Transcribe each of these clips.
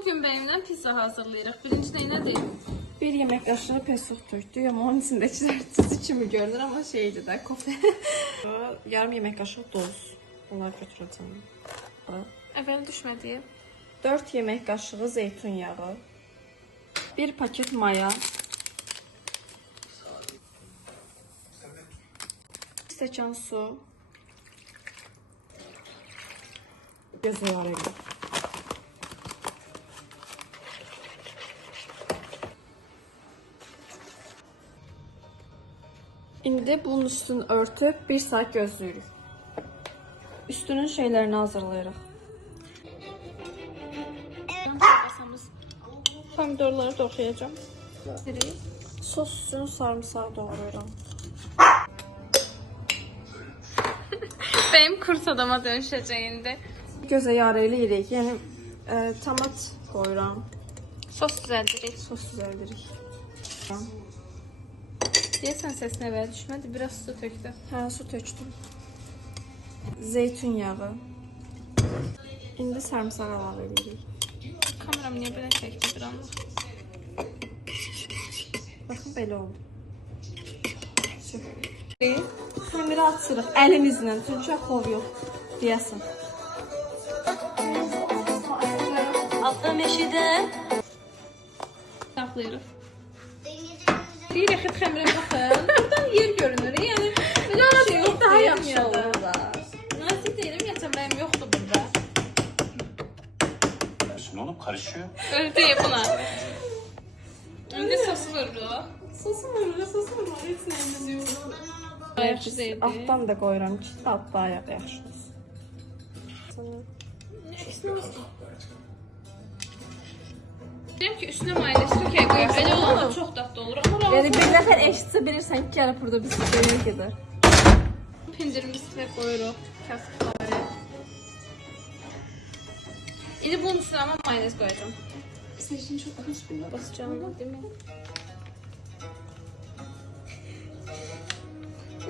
Bugün benimle pizza hazırlayırıq. Birinci neylədir? Bir yemek kaşığı pesto töktük ama onun içindekiler tuz kimi görünür ama şeydi de kofe. Yarım yemek kaşığı tuz. Bunları götüreceğim. Əvvəl düşmədi. 4 yemek kaşığı zeytun yağı. 1 paket maya. 1 stəkan su. Göz yağı. İndi bunun üstünü örtüb 1 saat gözləyirik. Üstünün şeylerini hazırlayırıq. Pomidorları doğrayacağım. Sos üçün sarımsağı doğrayıram. Benim kurt adama dönüşəcəyində. Gözə yar eləyirik. Yəni tomat qoyuram. Sos düzəldirik. Sos düzəldirik. Deyəsən səsinə əvvəl düşmədi. Biraz su tökdü. Hə, su tökdüm. Zeytun yağı. İndi sarımsaq əlavə edirik. Kameram niyə belə çəkdi bir anlıq? Baxın belə oldu. Xəmiri açırıq əlimizlə, çünki xov yox deyəsən. Altdan eşidə. Saxlayırıq. Deyirik xət xəmirə baxın. Buradan yer görünür. Yəni belə bir şey yox. Daha yaxşı olur da. Nasıl deyirəm, yatambəyim yoxdur burada. Şimdi oğlum karışıyor. Öyle ya buna. İndi sosu vururuq. Sosu vurur, heç nəyimiz yox. Ayaqçı Altdan da qoyuram ki, dad daha yaxşı. Deyirəm ki, üstünə mayonez tökək qoyaq. Elə olanda çox dadlı olur. Amma Yəni bir nəfər eşitsə bilirsən ki, gəlib burada biz söyləyə qədər. pendirimizi qoyuruq. Kasıqları. İndi bunun üstünə amma mayonez qoyacağım. Basacağım, değil mi?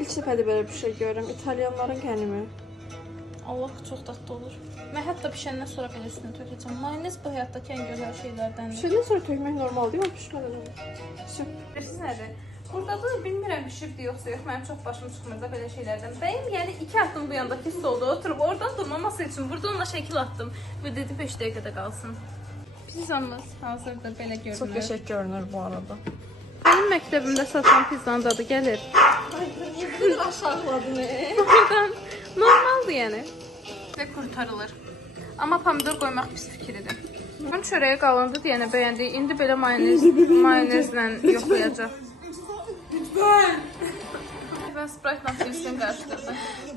İlk dəfədir belə bir şey görürəm. İtalyanların qənimi. Allah çox dadlı olur. Mən hətta bişəndən sonra belə üstünə tökəcəm. Mayonez bu həyatdakı ən gözəl şeylərdəndir. Şeydən sonra tökmək normal deyil mi? Pişmədən olur. Bilirsiniz nədir? Burada da bilmirəm bişibdi yoxsa yox. Mənim çox başım çıxmır da belə şeylərdən. Bəyim yəni 2 addım bu yandakı stolda oturub oradan durmaması üçün burada ona şəkil atdım. Və dedi 5 dəqiqədə qalsın. Pizzamız hazırdır, belə görünür. Çox qəşəng görünür bu arada. Mənim məktəbimdə satılan pizzanın dadı gəlir. Aşağıladı ne? Buradan normaldır yəni. Və qurtarılır. Amma pomidor qoymaq pis fikridir. Bunun çörəyi qalındı deyənə bəyəndi. İndi belə mayonezlə yoxlayacaq. Lütfen. Ben Sprite-la filsin qarışdırdım.